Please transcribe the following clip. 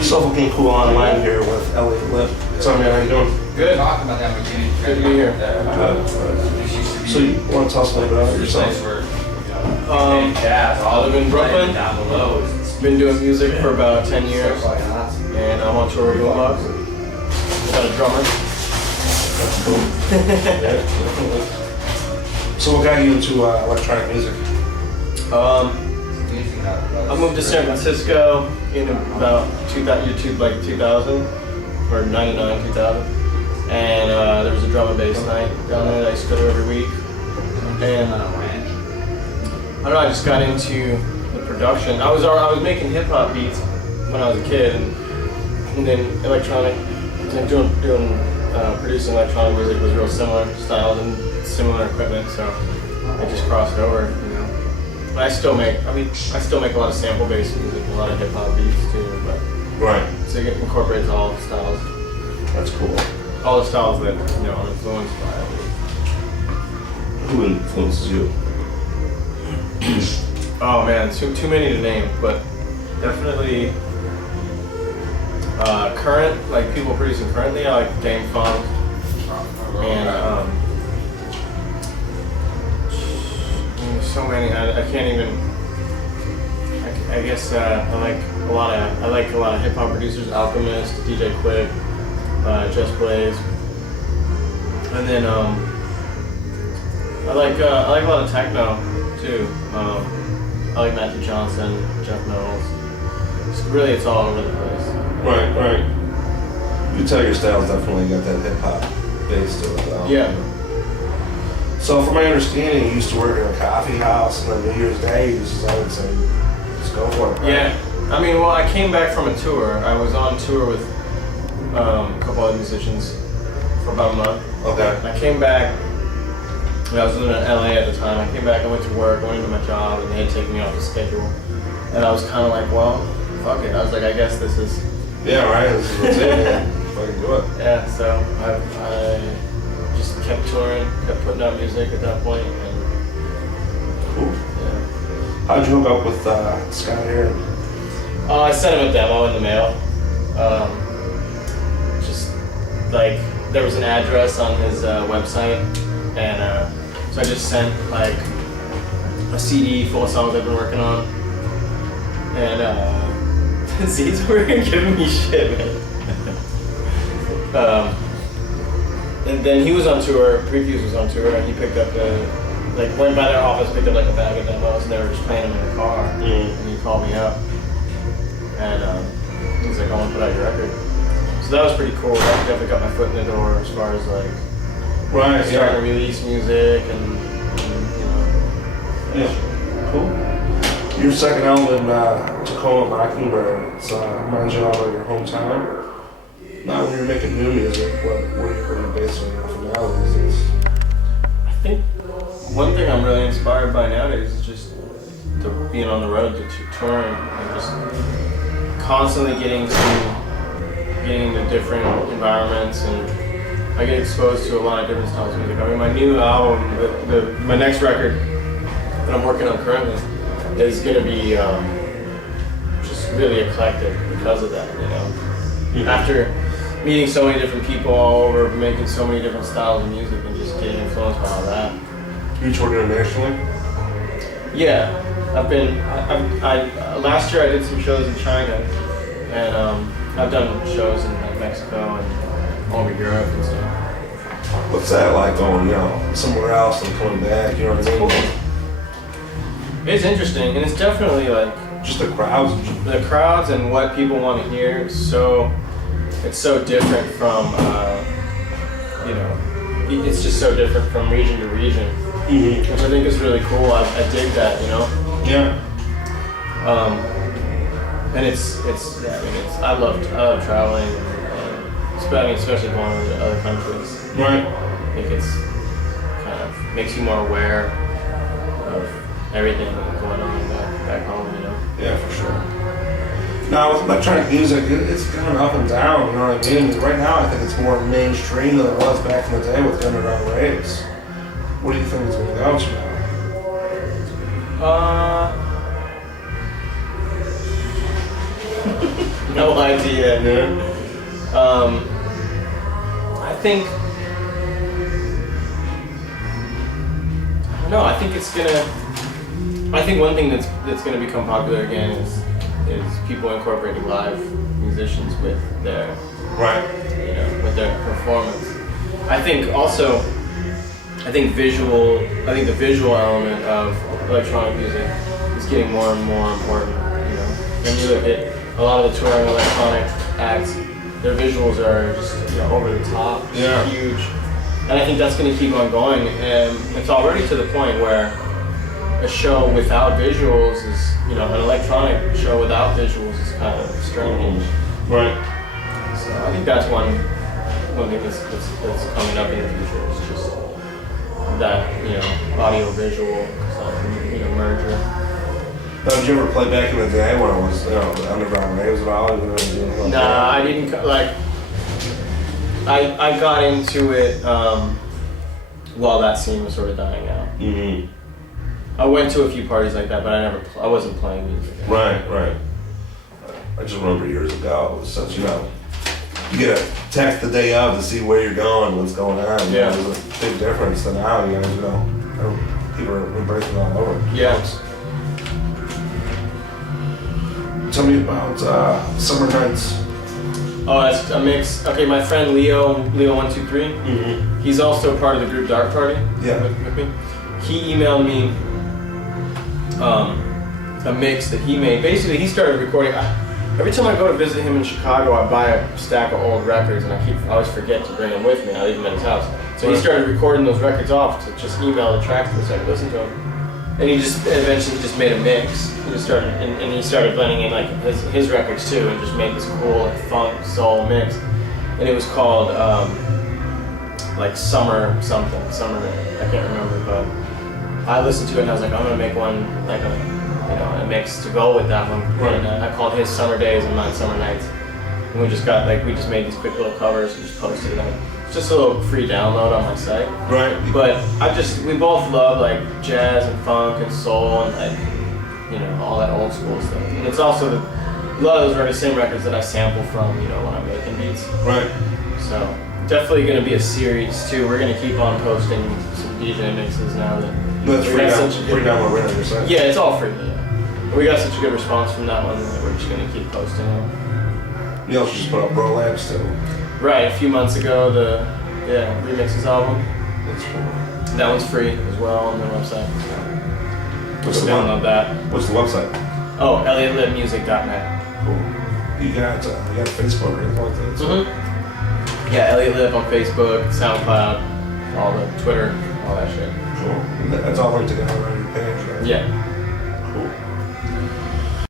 Suffocating Cool Online here with Eliot Lipp. What's up, man? How you doing? Good. Good to be here. So you want to tell us a little bit about yourself? I live in Brooklyn. Been doing music for about 10 years. And I'm on tour with Boombox. Got a drummer. That's cool. Yeah, definitely. So what got you into electronic music? I moved to San Francisco in about 2000 or 99, 2000. And there was a drum and bass night down there that I used to go to every week. And I don't know, I just got into the production. I was making hip hop beats when I was a kid, and then electronic, like producing electronic music was real similar styles and similar equipment, so I just crossed over, you know. But I still make a lot of sample-based music, a lot of hip hop beats too, but Right. so it incorporates all styles. That's cool. All the styles that, you know, I'm influenced by. Who influences you? Oh man, too many to name, but definitely current, like people producing currently, I like Dame Funk and so many. I can't even. I guess I like a lot of hip hop producers, Alchemist, DJ Quick, Just Blaze, and then I like a lot of techno too. I like Matthew Johnson, Jeff Mills. It's all over the place. Right. You tell your style's definitely got that hip hop base to it, though. Yeah. So, from my understanding, you used to work in a coffee house, and on New Year's Day, you just would say, "Just go for it." Right? Yeah. I mean, well, I came back from a tour. I was on tour with a couple other musicians for about a month. Okay. I came back. I was living in LA at the time. I came back, I went to work, I went into my job, and they had taken me off the schedule. And I was kind of like, well, fuck it. I was like, I guess this is... Yeah, right. This is what's it, man. Fucking do it. Yeah, so I just kept touring, kept putting out music at that point. And, Cool. yeah. How'd you hook up with Scott here? I sent him a demo in the mail. Just like, there was an address on his website. And so I just sent like a CD full of songs I've been working on. And he's giving me shit, man. And then he was on tour, Prefuse was on tour, and he picked up went by their office, picked up like a bag of demos, and they were just playing them in the car. And he called me up. And he was like, I want to put out your record. So that was pretty cool. That definitely got my foot in the door as far as like, starting to release music and you know. Yeah. Cool. Your second album, Tacoma Mockingbird, it's reminds you all of your hometown. Now, when you're making new music, what are you basing it off of now these days? I think one thing I'm really inspired by nowadays is just being on the road, touring, and just constantly getting into different environments, and I get exposed to a lot of different styles of music. I mean, my new album, my next record that I'm working on currently, is going to be just really eclectic because of that, you know. Mm-hmm. After meeting so many different people all over, making so many different styles of music, and just getting influenced by all that. You toured internationally? Yeah, last year I did some shows in China, and I've done shows in like Mexico and all over Europe and stuff. What's that like going, somewhere else and coming back, you know what I mean? It's interesting, and it's definitely like... Just the crowds? The crowds and what people want to hear, it's so different from, it's just so different from region to region, which I think is really cool. I dig that, you know? Yeah. And I love traveling, and especially going to other countries. Right. I think it's kind of makes you more aware of everything going on back home, you know? Yeah, for sure. Now, with electronic music, it's going up and down, you know what I mean? Right now, I think it's more mainstream than it was back in the day with underground raves. What do you think it's going to go to now? No idea, dude. I think. I don't know. I think it's gonna. I think one thing that's gonna become popular again is people incorporating live musicians with their with their performance. I think also. I think the visual element of electronic music is getting more and more important. When you look at a lot of the touring electronic acts, their visuals are just over the top, huge, and I think that's going to keep on going. And it's already to the point where a show without visuals is, an electronic show without visuals is kind of strange. Right. So I think that's one thing that's coming up in the future. Is just that audio visual merger. Did you ever play back in the day when it was the underground raves and all? Nah, I didn't I got into it while that scene was sort of dying out. Mm-hmm. I went to a few parties like that, but I wasn't playing music. Right. I just remember years ago it was such you get a text the day of to see where you're going, what's going on. Yeah. There's a big difference than now. People are embracing it all over. Yeah. Tell me about Summer Nights. Oh, that's a mix. Okay, my friend Leo123, Mm-hmm. he's also part of the group Dark Party. Yeah. With me. He emailed me a mix that he made. Basically, he started recording. Every time I go to visit him in Chicago, I buy a stack of old records, and I always forget to bring them with me. I leave them at his house. So he started recording those records off to just email the tracks to us so I could listen to them. And he just eventually just made a mix. He just started, and he started blending in like his records too, and just made this cool funk soul mix. And it was called like Summer something, Summer. I can't remember, but I listened to it and I was like, I'm gonna make one like a mix to go with that one. Right. And I called his Summer Days and mine Summer Nights. And we just made these quick little covers and just posted it. It's just a little free download on my site. Right. But we both love like jazz and funk and soul and like, all that old school stuff. And it's also a lot of those are the same records that I sample from, when I'm making beats. Right. So definitely gonna be a series too. We're gonna keep on posting some DJ mixes now that That's free download right on your site. Yeah, it's all free. Yeah. We got such a good response from that one that we're just gonna keep posting them. You also just put up Bro Labs too. Right, a few months ago, the remixes album. That's cool. That one's free as well on the website. What's the download that? What's the website? Oh, EliotLippmusic.net. Cool. You got Facebook or anything like that? Mm-hmm. Yeah, Eliot Lipp on Facebook, SoundCloud, all the Twitter, all that shit. Cool. That's all linked together on your page, right? Yeah.